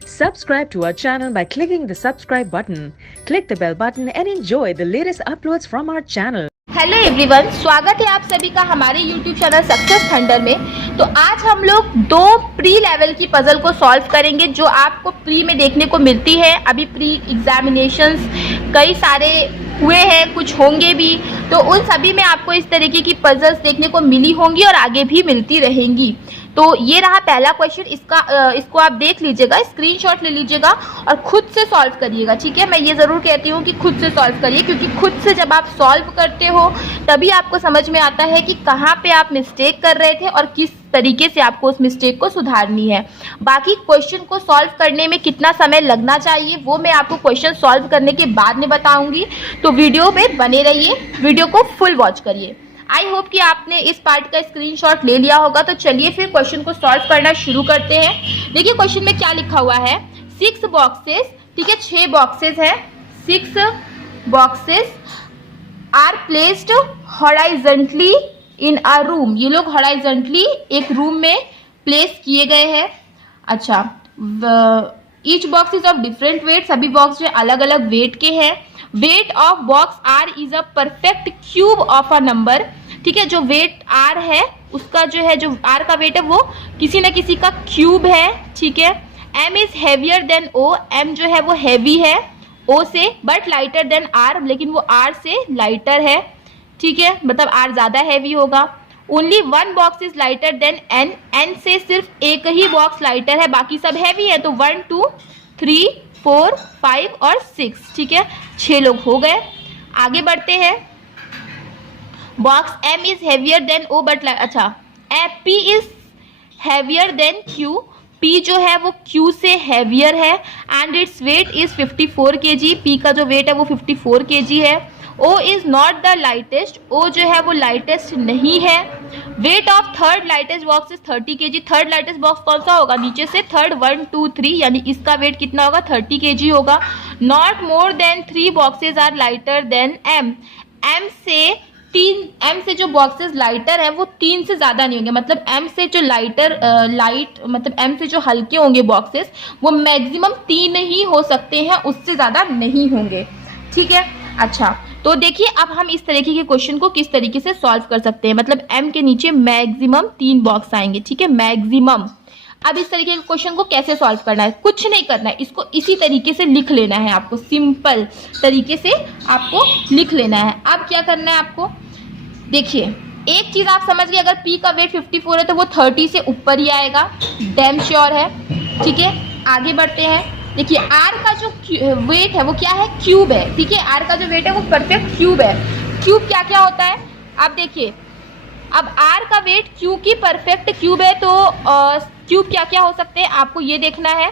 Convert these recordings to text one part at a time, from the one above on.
Subscribe to our channel by clicking the subscribe button. Click the bell button and enjoy the latest uploads from our channel. Hello everyone, स्वागत है आप सभी का हमारे YouTube channel success thunder में। तो आज हम लोग दो प्री लेवल की पजल को सॉल्व करेंगे जो आपको प्री में देखने को मिलती है। अभी प्री एग्जामिनेशंस कई सारे हुए हैं, कुछ होंगे भी, तो उन सभी में आपको इस तरीके की पजल्स देखने को मिली होंगी और आगे भी मिलती रहेंगी। तो ये रहा पहला क्वेश्चन, इसको आप देख लीजिएगा, स्क्रीनशॉट ले लीजिएगा और खुद से सॉल्व करिएगा। ठीक है, मैं ये ज़रूर कहती हूँ कि खुद से सॉल्व करिए, क्योंकि खुद से जब आप सॉल्व करते हो तभी आपको समझ में आता है कि कहाँ पे आप मिस्टेक कर रहे थे और किस तरीके से आपको उस मिस्टेक को सुधारनी है। बाकी क्वेश्चन को सॉल्व करने में कितना समय लगना चाहिए वो मैं आपको क्वेश्चन सॉल्व करने के बाद में बताऊंगी, तो वीडियो में बने रहिए, वीडियो को फुल वॉच करिए। आई होप कि आपने इस पार्ट का स्क्रीनशॉट ले लिया होगा। तो चलिए फिर क्वेश्चन को सॉल्व करना शुरू करते हैं। देखिए क्वेश्चन में क्या लिखा हुआ है, 6 बॉक्सेस, ठीक है 6 बॉक्सेस है, 6 boxes are placed horizontally in a room. ये लोग हॉराइजॉन्टली एक रूम में प्लेस किए गए हैं। अच्छा, each box is of different weight, सभी बॉक्स जो अलग अलग वेट के हैं। Weight of box R is a perfect cube of a number. ठीक है, जो वेट आर है उसका जो है, जो आर का वेट है वो किसी न किसी का क्यूब है। ठीक है, M is heavier than O, M जो है वो हैवी है ओ से, बट लाइटर देन आर, लेकिन वो आर से लाइटर है। ठीक है, मतलब आर ज्यादा हैवी होगा। Only one box is lighter than N, N से सिर्फ एक ही बॉक्स लाइटर है, बाकी सब हैवी है। तो 1 2 3 4 5 और 6। ठीक है, 6 लोग हो गए। आगे बढ़ते हैं। Box M is heavier than O but, अच्छा P is heavier than Q, P जो है वो क्यू से हैवियर है and its weight is 54 kg, P का जो वेट है वो 54 kg है। O is not the lightest, O जो है वो लाइटेस्ट नहीं है। Weight of third lightest box is 30 kg, third lightest box कौन सा होगा, नीचे से थर्ड 1 2 3, यानी इसका वेट कितना होगा 30 kg होगा। Not more than 3 boxes are lighter than M, M से जो बॉक्सेस लाइटर है वो 3 से ज्यादा नहीं होंगे, मतलब एम से जो मतलब एम से जो हल्के होंगे बॉक्सेस वो मैक्सिमम 3 ही हो सकते हैं, उससे ज्यादा नहीं होंगे। ठीक है, अच्छा तो देखिए अब हम इस तरीके के क्वेश्चन को किस तरीके से सॉल्व कर सकते हैं। मतलब एम के नीचे मैक्सिमम 3 बॉक्स आएंगे। ठीक है, मैक्सिमम। अब इस तरीके के क्वेश्चन को कैसे सॉल्व करना है, कुछ नहीं करना है, इसको इसी तरीके से लिख लेना है आपको, सिंपल तरीके से आपको लिख लेना है। अब क्या करना है आपको, देखिए एक चीज आप समझ गए, अगर P का वेट 54 है तो वो 30 से ऊपर ही आएगा, डैम श्योर है। ठीक है, आगे बढ़ते हैं। देखिए R का जो वेट है वो क्या है, क्यूब है। ठीक है, R का जो वेट है वो परफेक्ट क्यूब है। क्यूब क्या क्या होता है, आप देखिए, अब R का वेट Q की परफेक्ट क्यूब है, तो क्यूब क्या क्या हो सकते हैं आपको ये देखना है।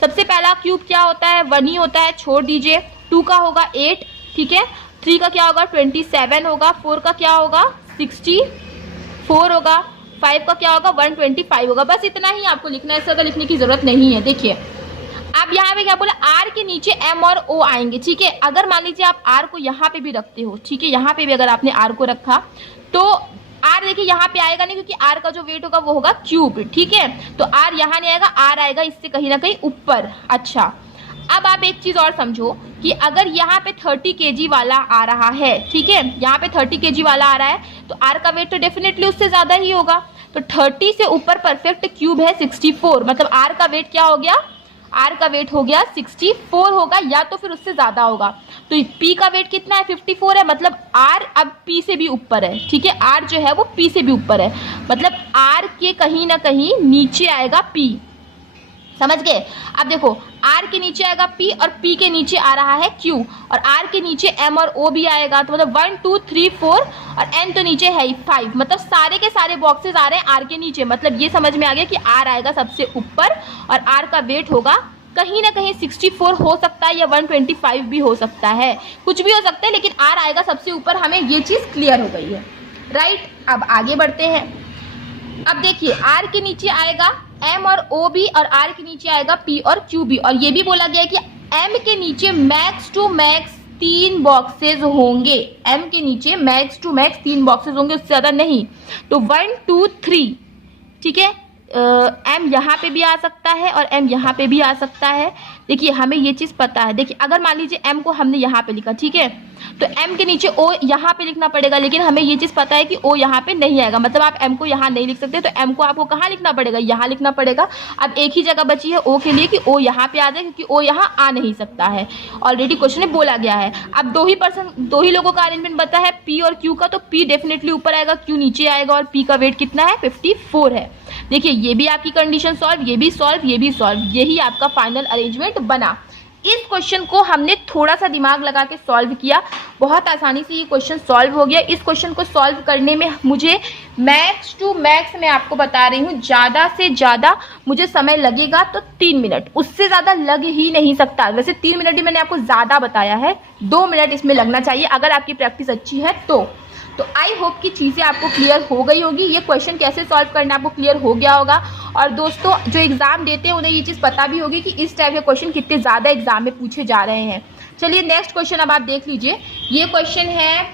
सबसे पहला क्यूब क्या होता है, 1 ही होता है, छोड़ दीजिए। 2 का होगा 8, ठीक है, 3 का क्या होगा 27 होगा, 4 का क्या होगा 64 होगा, 5 का क्या होगा 125 होगा। बस इतना ही आपको लिखना है, इससे ज़्यादा लिखने की जरूरत नहीं है। देखिए अब यहाँ पे क्या बोला, आर के नीचे एम और ओ आएंगे। ठीक है, अगर मान लीजिए आप आर को यहाँ पे भी रखते हो, ठीक है, यहाँ पे भी अगर आपने आर को रखा तो आर देखिए यहाँ पे आएगा नहीं, क्योंकि आर का जो वेट होगा वो होगा क्यूब। ठीक है, तो आर यहाँ नहीं आएगा, आर आएगा इससे कहीं ना कहीं ऊपर। अच्छा, अब आप एक चीज और समझो कि अगर यहाँ पे 30 kg वाला आ रहा है, ठीक है, यहाँ पे 30 kg वाला आ रहा है, तो आर का वेट तो डेफिनेटली उससे ज्यादा ही होगा। तो 30 से ऊपर परफेक्ट क्यूब है 64, मतलब आर का वेट क्या हो गया, आर का वेट हो गया 64 होगा, या तो फिर उससे ज्यादा होगा। तो पी का वेट कितना है 54 है, मतलब आर अब पी से भी ऊपर है। ठीक है, आर जो है वो पी से भी ऊपर है, मतलब आर के कहीं ना कहीं नीचे आएगा पी। समझ गए। अब देखो आर के नीचे आएगा पी और पी के नीचे आ रहा है क्यू, और आर के नीचे एम और ओ भी आएगा, तो मतलब 1 2 3 4 और एन तो नीचे है ही 5, मतलब सारे के सारे बॉक्सेस आ रहे हैं आर के नीचे। मतलब ये समझ में आ गया कि आर आएगा सबसे ऊपर और आर का वेट होगा कहीं ना कहीं 64 हो सकता है या 125 भी हो सकता है, कुछ भी हो सकता है, लेकिन आर आएगा सबसे ऊपर। हमें ये चीज क्लियर हो गई है, राइट। अब आगे बढ़ते हैं। अब देखिए आर के नीचे आएगा एम और ओ भी, और आर के नीचे आएगा पी और क्यू भी, और ये भी बोला गया है कि एम के नीचे मैक्स टू मैक्स 3 बॉक्सेस होंगे, m के नीचे मैक्स टू मैक्स 3 बॉक्सेस होंगे, उससे ज्यादा नहीं। तो 1 2 3, ठीक है, m यहाँ पे भी आ सकता है और m यहाँ पे भी आ सकता है। देखिए हमें ये चीज पता है। देखिए अगर मान लीजिए m को हमने यहाँ पे लिखा, ठीक है, तो m के नीचे o यहाँ पे लिखना पड़ेगा, लेकिन हमें ये चीज पता है कि o यहाँ पे नहीं आएगा, मतलब आप m को यहाँ नहीं लिख सकते, तो m को आपको कहाँ लिखना पड़ेगा, यहाँ लिखना पड़ेगा। अब एक ही जगह बची है o के लिए कि o यहाँ पे आ जाए, क्योंकि o यहाँ आ नहीं सकता है, ऑलरेडी क्वेश्चन में बोला गया है। अब दो ही लोगों का अरेंजमेंट बता है, p और q का, तो p डेफिनेटली ऊपर आएगा, q नीचे आएगा, और p का वेट कितना है, 54 है। देखिए ये भी आपकी कंडीशन सॉल्व, ये भी सॉल्व, ये भी सॉल्व, यही आपका फाइनल अरेंजमेंट बना। इस क्वेश्चन को हमने थोड़ा सा दिमाग लगा के सॉल्व किया, बहुत आसानी से ये क्वेश्चन सॉल्व हो गया। इस क्वेश्चन को सॉल्व करने में मुझे मैक्स टू मैक्स, मैं आपको बता रही हूँ, ज़्यादा से ज़्यादा मुझे समय लगेगा तो 3 मिनट, उससे ज़्यादा लग ही नहीं सकता। वैसे 3 मिनट ही मैंने आपको ज़्यादा बताया है, 2 मिनट इसमें लगना चाहिए अगर आपकी प्रैक्टिस अच्छी है तो आई होप कि चीज़ें आपको क्लियर हो गई होगी, ये क्वेश्चन कैसे सॉल्व करना आपको क्लियर हो गया होगा। और दोस्तों जो एग्जाम देते हैं उन्हें ये चीज़ पता भी होगी कि इस टाइप के क्वेश्चन कितने ज़्यादा एग्जाम में पूछे जा रहे हैं। चलिए नेक्स्ट क्वेश्चन अब आप देख लीजिए। ये क्वेश्चन है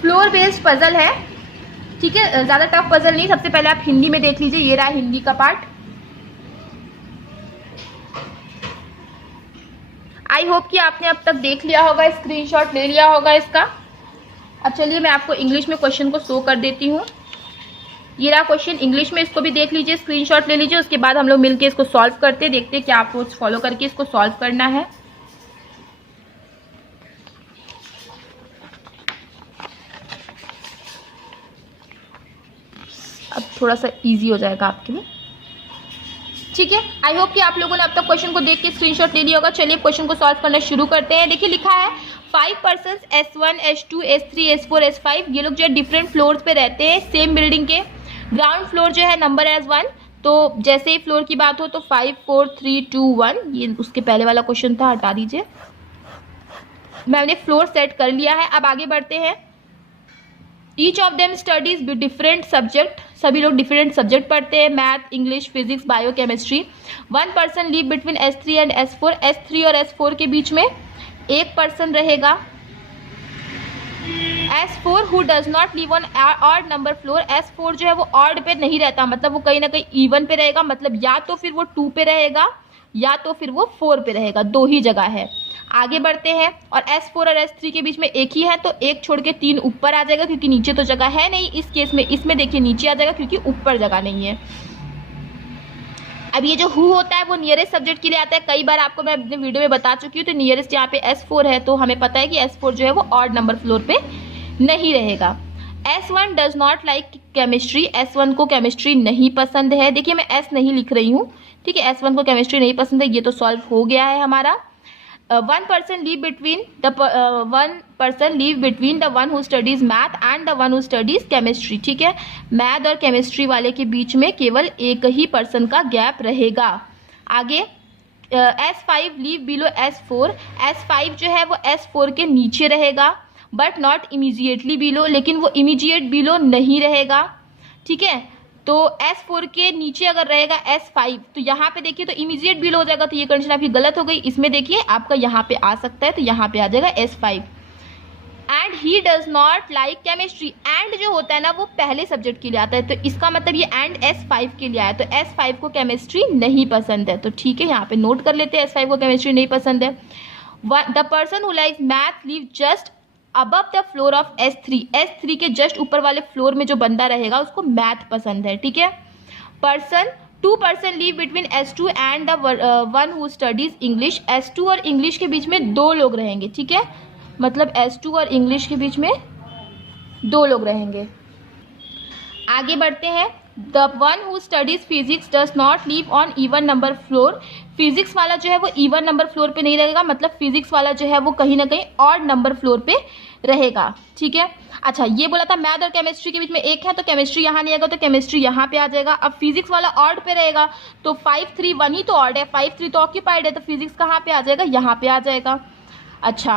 फ्लोर बेस्ड पजल है, ठीक है, ज़्यादा टफ पजल नहीं। सबसे पहले आप हिंदी में देख लीजिए, ये रहा हिंदी का पार्ट। आई होप कि आपने अब तक देख लिया होगा, स्क्रीनशॉट ले लिया होगा इसका। अब चलिए मैं आपको इंग्लिश में क्वेश्चन को शो कर देती हूँ। ये रहा क्वेश्चन इंग्लिश में, इसको भी देख लीजिए, स्क्रीनशॉट ले लीजिए, उसके बाद हम लोग मिलके इसको सॉल्व करते हैं, देखते हैं क्या अप्रोच फॉलो करके इसको सॉल्व करना है। अब थोड़ा सा इजी हो जाएगा आपके लिए, ठीक है। आई होप कि आप लोगों ने अब तक क्वेश्चन को देख के स्क्रीनशॉट ले लिया होगा। चलिए क्वेश्चन को सॉल्व करना शुरू करते हैं। देखिए लिखा है 5 persons S1 S2 S3 S4 S5, ये लोग जो है डिफरेंट फ्लोर्स पे रहते हैं सेम बिल्डिंग के। ग्राउंड फ्लोर जो है नंबर एज 1, तो जैसे ही फ्लोर की बात हो तो 5 4 3 2 1, ये उसके पहले वाला क्वेश्चन था, हटा दीजिए। मैंने फ्लोर सेट कर लिया है। अब आगे बढ़ते हैं। Each of them studies different subject, सभी लोग डिफरेंट सब्जेक्ट पढ़ते हैं, math, English, physics, bio, chemistry. 1 person live between S3 and S4, S3 और S4 के बीच में एक पर्सन रहेगा। S4 who does not live on odd number floor, S4 जो है वो ऑड पे नहीं रहता, मतलब वो कहीं ना कहीं इवन पे रहेगा, मतलब या तो फिर वो 2 पे रहेगा या तो फिर वो 4 पे रहेगा, 2 ही जगह है। आगे बढ़ते हैं। और S4 और S3 के बीच में एक ही है, तो एक छोड़ के 3 ऊपर आ जाएगा, क्योंकि नीचे तो जगह है नहीं इस केस में। इसमें देखिए नीचे आ जाएगा क्योंकि ऊपर जगह नहीं है। अब ये जो हु होता है वो नियरेस्ट सब्जेक्ट के लिए आता है, कई बार आपको मैं अपने वीडियो में बता चुकी हूँ। तो नियरेस्ट यहाँ पे S4 है, तो हमें पता है कि S4 जो है वो ऑड नंबर फ्लोर पे नहीं रहेगा। S1 does not like chemistry, S1 को केमिस्ट्री नहीं पसंद है। देखिए मैं S नहीं लिख रही हूँ, ठीक है, S1 को केमिस्ट्री नहीं पसंद है, ये तो सॉल्व हो गया है हमारा। 1 person live between the one who studies math and the one who studies chemistry, ठीक है, मैथ और केमिस्ट्री वाले के बीच में केवल एक ही पर्सन का गैप रहेगा। आगे S5 live below S4, S5 जो है वो S4 के नीचे रहेगा, बट नॉट इमीजिएटली बिलो, लेकिन वो इमीजिएट बिलो नहीं रहेगा, ठीक है। तो S4 के नीचे अगर रहेगा S5, तो यहाँ पे देखिए तो इमीडिएट बिलो हो जाएगा, तो ये कंडीशन आपकी गलत हो गई। इसमें देखिए आपका यहाँ पे आ सकता है, तो यहाँ पे आ जाएगा S5। And he does not like chemistry, and जो होता है ना वो पहले सब्जेक्ट के लिए आता है, तो इसका मतलब ये एंड S5 के लिए आया, तो S5 को केमिस्ट्री नहीं पसंद है, तो ठीक है यहाँ पे नोट कर लेते हैं S5 को केमिस्ट्री नहीं पसंद है। The person who likes math live just above the floor of S3, S3 के जस्ट ऊपर वाले फ्लोर में जो बंदा रहेगा उसको मैथ पसंद है, ठीक है। Person 2 person live between S2 and the one who studies English, S2 और इंग्लिश के बीच में 2 लोग रहेंगे, ठीक है, मतलब S2 और इंग्लिश के बीच में 2 लोग रहेंगे। आगे बढ़ते हैं। The one who studies physics does not live on even number floor, physics वाला जो है वो इवन नंबर फ्लोर पे नहीं रहेगा, मतलब फिजिक्स वाला जो है वो कहीं ना कहीं ऑड नंबर फ्लोर पे रहेगा, ठीक है। अच्छा ये बोला था मैथ और केमिस्ट्री के बीच में एक है, तो केमिस्ट्री यहाँ नहीं आएगा, तो केमिस्ट्री यहाँ पे आ जाएगा। अब फिजिक्स वाला ऑड पे रहेगा, तो 5 3 1 ही तो ऑड है, 5 3 तो ऑक्यूपाइड है, तो फिजिक्स कहाँ पे आ जाएगा, यहाँ पे आ जाएगा। अच्छा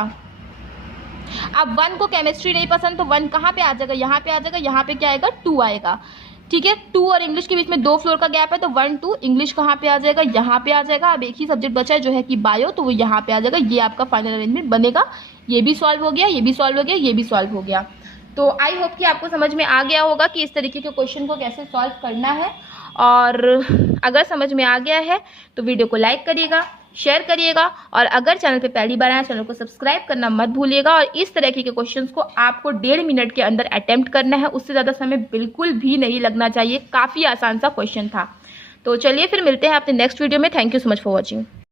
अब 1 को केमिस्ट्री नहीं पसंद, तो 1 कहाँ पे आ जाएगा, यहाँ पे आ जाएगा, यहाँ पे क्या आएगा 2 आएगा। ठीक है। 2 और इंग्लिश के बीच में 2 फ्लोर का गैप है, तो 1 2 इंग्लिश कहाँ पे आ जाएगा, यहाँ पे आ जाएगा। अब एक ही सब्जेक्ट बचा है जो है कि बायो, तो वो यहाँ पे आ जाएगा। ये आपका फाइनल अरेंजमेंट बनेगा। ये भी सॉल्व हो गया, ये भी सॉल्व हो गया, ये भी सॉल्व हो गया। तो आई होप कि आपको समझ में आ गया होगा कि इस तरीके के क्वेश्चन को कैसे सॉल्व करना है। और अगर समझ में आ गया है तो वीडियो को लाइक करिएगा, शेयर करिएगा, और अगर चैनल पे पहली बार आए चैनल को सब्सक्राइब करना मत भूलिएगा। और इस तरह के क्वेश्चंस को आपको 1.5 मिनट के अंदर अटेम्प्ट करना है, उससे ज़्यादा समय बिल्कुल भी नहीं लगना चाहिए। काफ़ी आसान सा क्वेश्चन था। तो चलिए फिर मिलते हैं अपने नेक्स्ट वीडियो में। Thank you so much for watching.